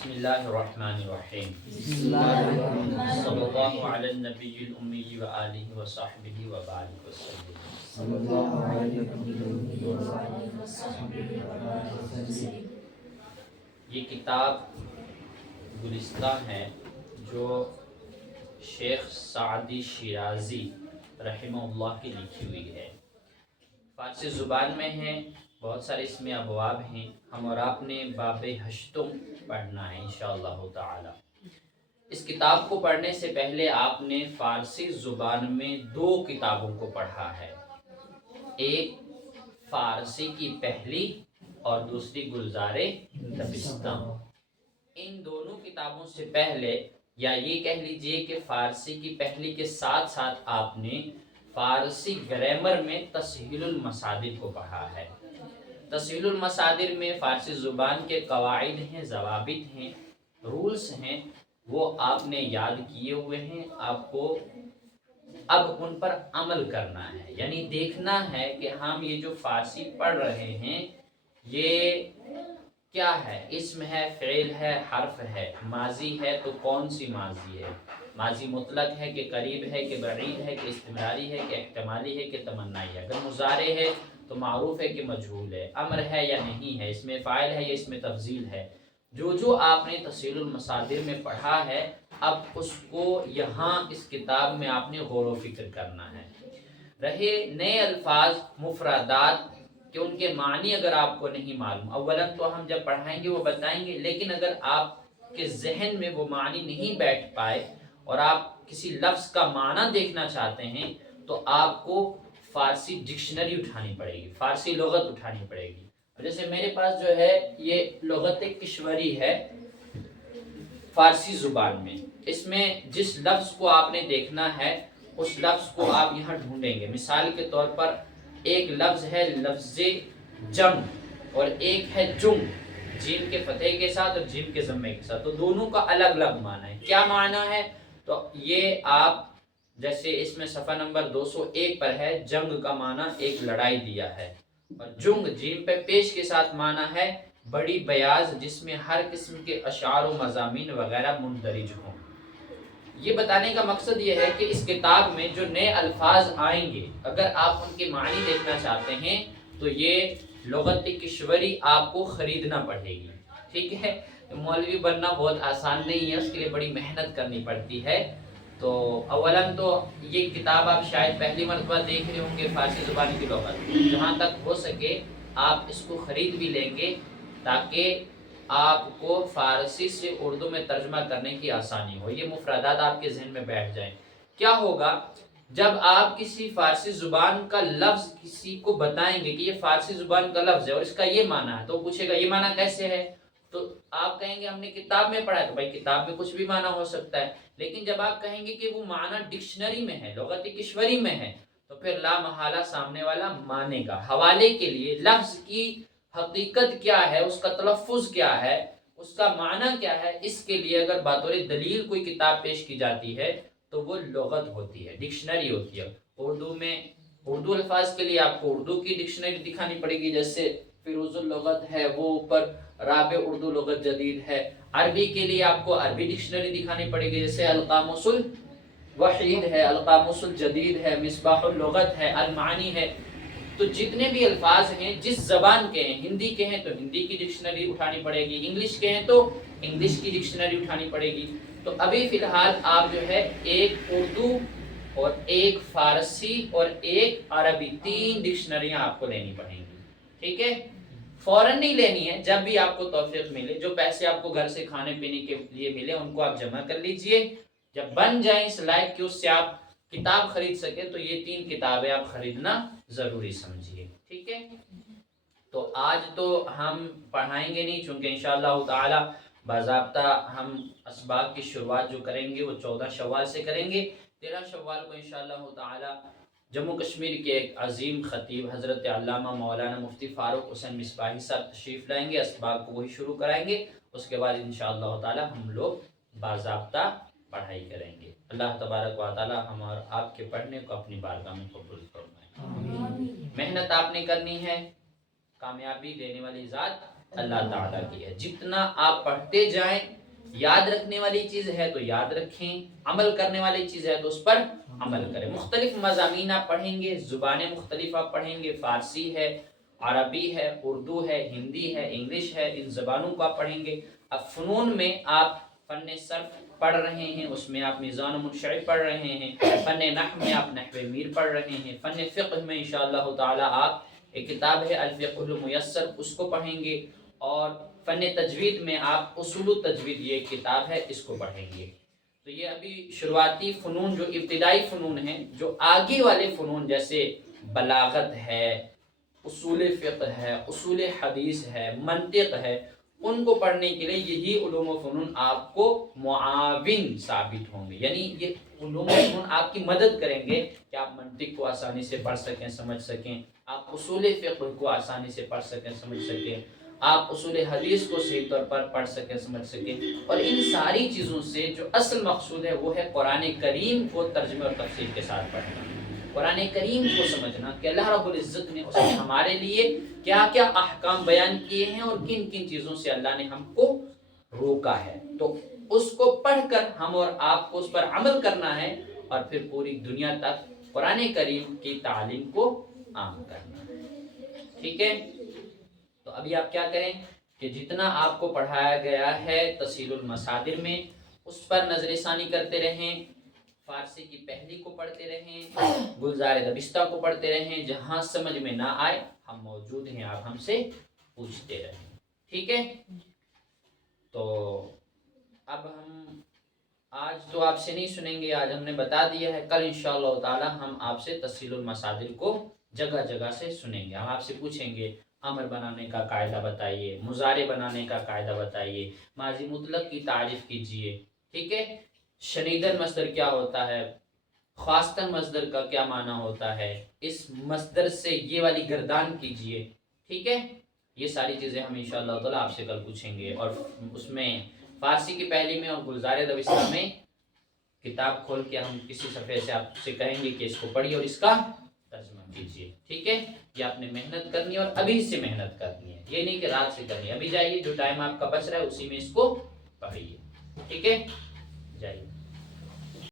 بسم اللہ الرحمن الرحیم صلی اللہ علی النبی الامی و آلہ و صحبہ و بارک وسلم۔ یہ کتاب گلستہ ہے جو شیخ سعدی شیرازی رحمہ اللہ کی لکھی ہوئی ہے، فارسی زبان میں ہے، بہت سارے اس میں ابواب ہیں۔ ہم اور آپ نے باب ہشتم پڑھنا ہے انشاءاللہ تعالی۔ اس کتاب کو پڑھنے سے پہلے آپ نے فارسی زبان میں دو کتابوں کو پڑھا ہے، ایک فارسی کی پہلی اور دوسری گلزار دبستان۔ ان دونوں کتابوں سے پہلے، یا یہ کہہ لیجئے کہ فارسی کی پہلی کے ساتھ ساتھ آپ نے فارسی گرامر میں تسہیل المصادر کو پڑھا ہے۔ تسہیل المصادر میں فارسی زبان کے قواعد ہیں، ضوابط ہیں، رولز ہیں، وہ آپ نے یاد کیے ہوئے ہیں۔ آپ کو اب ان پر عمل کرنا ہے، یعنی دیکھنا ہے کہ ہم یہ جو فارسی پڑھ رہے ہیں یہ کیا ہے، اسم ہے، فعل ہے، حرف ہے، ماضی ہے تو کون سی ماضی ہے، ماضی مطلق ہے کہ قریب ہے کہ بعید ہے کہ استمراری ہے کہ احتمالی ہے کہ تمنائی ہے، اگر مضارع ہے تو معروف ہے کہ مجہول ہے، امر ہے یا نہیں ہے، اس میں فاعل ہے یا اس میں تفضیل ہے۔ جو آپ نے تسہیل المصادر میں پڑھا ہے اب اس کو یہاں اس کتاب میں آپ نے غور و فکر کرنا ہے۔ رہے نئے الفاظ، مفردات، کہ ان کے معنی اگر آپ کو نہیں معلوم، اولا تو ہم جب پڑھائیں گے وہ بتائیں گے، لیکن اگر آپ کے ذہن میں وہ معنی نہیں بیٹھ پائے اور آپ کسی لفظ کا معنی دیکھنا چاہتے ہیں تو آپ کو فارسی ڈکشنری اٹھانی پڑے گی، فارسی لغت اٹھانی پڑے گی۔ جیسے میرے پاس جو ہے یہ لغت کشوری ہے فارسی زبان میں، اس میں جس لفظ کو آپ نے دیکھنا ہے اس لفظ کو آپ یہاں ڈھونڈیں گے۔ مثال کے طور پر ایک لفظ ہے لفظ جنگ اور ایک ہے جنگ، جیم کے فتح کے ساتھ اور جیم کے ضمے کے ساتھ، تو دونوں کا الگ الگ معنی ہے۔ کیا معنی ہے؟ تو یہ آپ جیسے اس میں صفحہ نمبر 201 پر ہے، جنگ کا معنی ایک لڑائی دیا ہے، اور جنگ جیم پہ پیش کے ساتھ معنی ہے بڑی بیاض جس میں ہر قسم کے اشعار و مضامین وغیرہ مندرج ہوں۔ یہ بتانے کا مقصد یہ ہے کہ اس کتاب میں جو نئے الفاظ آئیں گے اگر آپ ان کے معنی دیکھنا چاہتے ہیں تو یہ لغت کشوری آپ کو خریدنا پڑے گی، ٹھیک ہے؟ مولوی بننا بہت آسان نہیں ہے، اس کے لیے بڑی محنت کرنی پڑتی ہے۔ تو اولا تو یہ کتاب آپ شاید پہلی مرتبہ دیکھ رہے ہوں گے، فارسی زبان کی لغت، جہاں تک ہو سکے آپ اس کو خرید بھی لیں گے تاکہ آپ کو فارسی سے اردو میں ترجمہ کرنے کی آسانی ہو، یہ مفردات آپ کے ذہن میں بیٹھ جائیں۔ کیا ہوگا جب آپ کسی فارسی زبان کا لفظ کسی کو بتائیں گے کہ یہ فارسی زبان کا لفظ ہے اور اس کا یہ معنی ہے، تو وہ پوچھے گا یہ معنی کیسے ہے، تو آپ کہیں گے ہم نے کتاب میں پڑھا ہے، تو بھائی کتاب میں کچھ بھی معنی ہو سکتا ہے، لیکن جب آپ کہیں گے کہ وہ معنی ڈکشنری میں ہے، لغت کشوری میں ہے، تو پھر لا محالہ سامنے والا مانے گا۔ حوالے کے لیے لفظ کی حقیقت کیا ہے، اس کا تلفظ کیا ہے، اس کا معنی کیا ہے، اس کے لیے اگر بطور دلیل کوئی کتاب پیش کی جاتی ہے تو وہ لغت ہوتی ہے، ڈکشنری ہوتی ہے۔ اردو میں اردو الفاظ کے لیے آپ کو اردو کی ڈکشنری دکھانی پڑے گی، جیسے فیروز اللغت ہے وہ اوپر، رابع اردو لغت جدید ہے۔ عربی کے لیے آپ کو عربی ڈکشنری دکھانی پڑے گی، جیسے القاموس الوحید ہے، القاموس الجدید ہے، مصباح اللغت ہے، المعانی ہے۔ تو جتنے بھی الفاظ ہیں جس زبان کے ہیں، ہندی کے ہیں تو ہندی کی ڈکشنری اٹھانی پڑے گی، انگلش کے ہیں تو انگلش کی ڈکشنری اٹھانی پڑے گی۔ تو ابھی فی الحال آپ جو ہے ایک اردو اور ایک فارسی اور ایک عربی، 3 ڈکشنریاں آپ کو لینی پڑیں گی، ٹھیک ہے؟ فوراً نہیں لینی ہے، جب بھی آپ کو توفیق ملے، جو پیسے آپ کو گھر سے کھانے پینے کے لیے ملے ان کو آپ جمع کر لیجئے، جب بن جائیں اس لائق کہ اس سے آپ کتاب خرید سکیں تو یہ 3 کتابیں آپ خریدنا ضروری سمجھیے، ٹھیک ہے؟ تو آج تو ہم پڑھائیں گے نہیں، چونکہ انشاءاللہ تعالی باضابطہ ہم اسباق کی شروعات جو کریں گے وہ 14 شوال سے کریں گے۔ 13 شوال کو انشاءاللہ تعالی جموں کشمیر کے ایک عظیم خطیب حضرت علامہ مولانا مفتی فاروق حسین مصباحی صاحب تشریف لائیں گے، اسباق کو وہی شروع کرائیں گے، اس کے بعد انشاءاللہ تعالی ہم لوگ باضابطہ پڑھائی کریں گے۔ اللہ تبارک و تعالی ہم اور آپ کے پڑھنے کو اپنی بارگاہ میں قبول فرمائے۔ محنت آپ نے کرنی ہے، کامیابی دینے والی ذات اللہ تعالیٰ کی ہے. جتنا آپ پڑھتے جائیں، یاد رکھنے والی چیز ہے تو یاد رکھیں، عمل کرنے والی چیز ہے تو اس پر عمل کریں. مختلف مضامین آپ پڑھیں گے، زبانیں مختلف آپ پڑھیں گے، فارسی ہے، عربی ہے، اردو ہے، ہندی ہے، انگلش ہے، ان زبانوں کو آپ پڑھیں گے. اب فنون میں آپ فن صرف پڑھ رہے ہیں، اس میں آپ میزان و منشعر پڑھ رہے ہیں، فن نحو میں آپ نحو میر پڑھ رہے ہیں، فن فقہ میں انشاءاللہ تعالی آپ ایک کتاب ہے الفقہ المیسر اس کو پڑھیں گے، اور فن تجوید میں آپ اصول التجوید یہ کتاب ہے اس کو پڑھیں گے. تو یہ ابھی شروعاتی فنون جو ابتدائی فنون ہیں. جو آگے والے فنون جیسے بلاغت ہے، اصول فقہ ہے، اصول حدیث ہے، منطق ہے، ان کو پڑھنے کے لیے یہی علوم و فنون آپ کو معاون ثابت ہوں گے. یعنی یہ علوم و فنون آپ کی مدد کریں گے کہ آپ منطق کو آسانی سے پڑھ سکیں، سمجھ سکیں، آپ اصول فقہ کو آسانی سے پڑھ سکیں، سمجھ سکیں، آپ اصول حدیث کو صحیح طور پر پڑھ سکیں، سمجھ سکیں. اور ان ساری چیزوں سے جو اصل مقصود ہے وہ ہے قرآن کریم کو ترجمے اور تفسیر کے ساتھ پڑھنا، قرآن کریم کو سمجھنا کہ اللہ رب العزت نے اس میں ہمارے لیے کیا کیا احکام بیان کیے ہیں اور کن کن چیزوں سے اللہ نے ہم کو روکا ہے. تو اس کو پڑھ کر ہم اور آپ کو اس پر عمل کرنا ہے، اور پھر پوری دنیا تک قرآن کریم کی تعلیم کو عام کرنا ہے. ٹھیک ہے؟ تو ابھی آپ کیا کریں کہ جتنا آپ کو پڑھایا گیا ہے تسہیل المصادر میں اس پر نظر ثانی کرتے رہیں، فارسی کی پہلی کو پڑھتے رہیں، گلزار دبستہ کو پڑھتے رہیں. جہاں سمجھ میں نہ آئے ہم موجود ہیں، آپ ہم سے پوچھتے رہیں. ٹھیک ہے؟ تو اب ہم آج تو آپ سے نہیں سنیں گے، آج ہم نے بتا دیا ہے. کل انشاءاللہ تعالی ہم آپ سے تسہیل المصادر کو جگہ جگہ سے سنیں گے. ہم آپ سے پوچھیں گے امر بنانے کا قاعدہ بتائیے، مضارع بنانے کا قاعدہ بتائیے، ماضی مطلق کی تعریف کیجئے. ٹھیک ہے؟ شنیدن مصدر کیا ہوتا ہے، خواستن مصدر کا کیا معنی ہوتا ہے، اس مصدر سے یہ والی گردان کیجئے. ٹھیک ہے؟ یہ ساری چیزیں ہم انشاءاللہ تعالی آپ سے کل پوچھیں گے. اور اس میں فارسی کی پہلی میں اور گلزار دبستہ میں کتاب کھول کے ہم کسی صفحے سے آپ سے کہیں گے کہ اس کو پڑھیے اور اس کا ترجمہ کیجیے. ٹھیک ہے؟ یہ آپ نے محنت کرنی ہے اور ابھی سے محنت کرنی ہے، یہ نہیں کہ رات سے کرنی ہے. ابھی جائیے، جو ٹائم آپ کا بچ رہا ہے اسی میں اس کو پڑھیے. ٹھیک ہے؟ جائیے.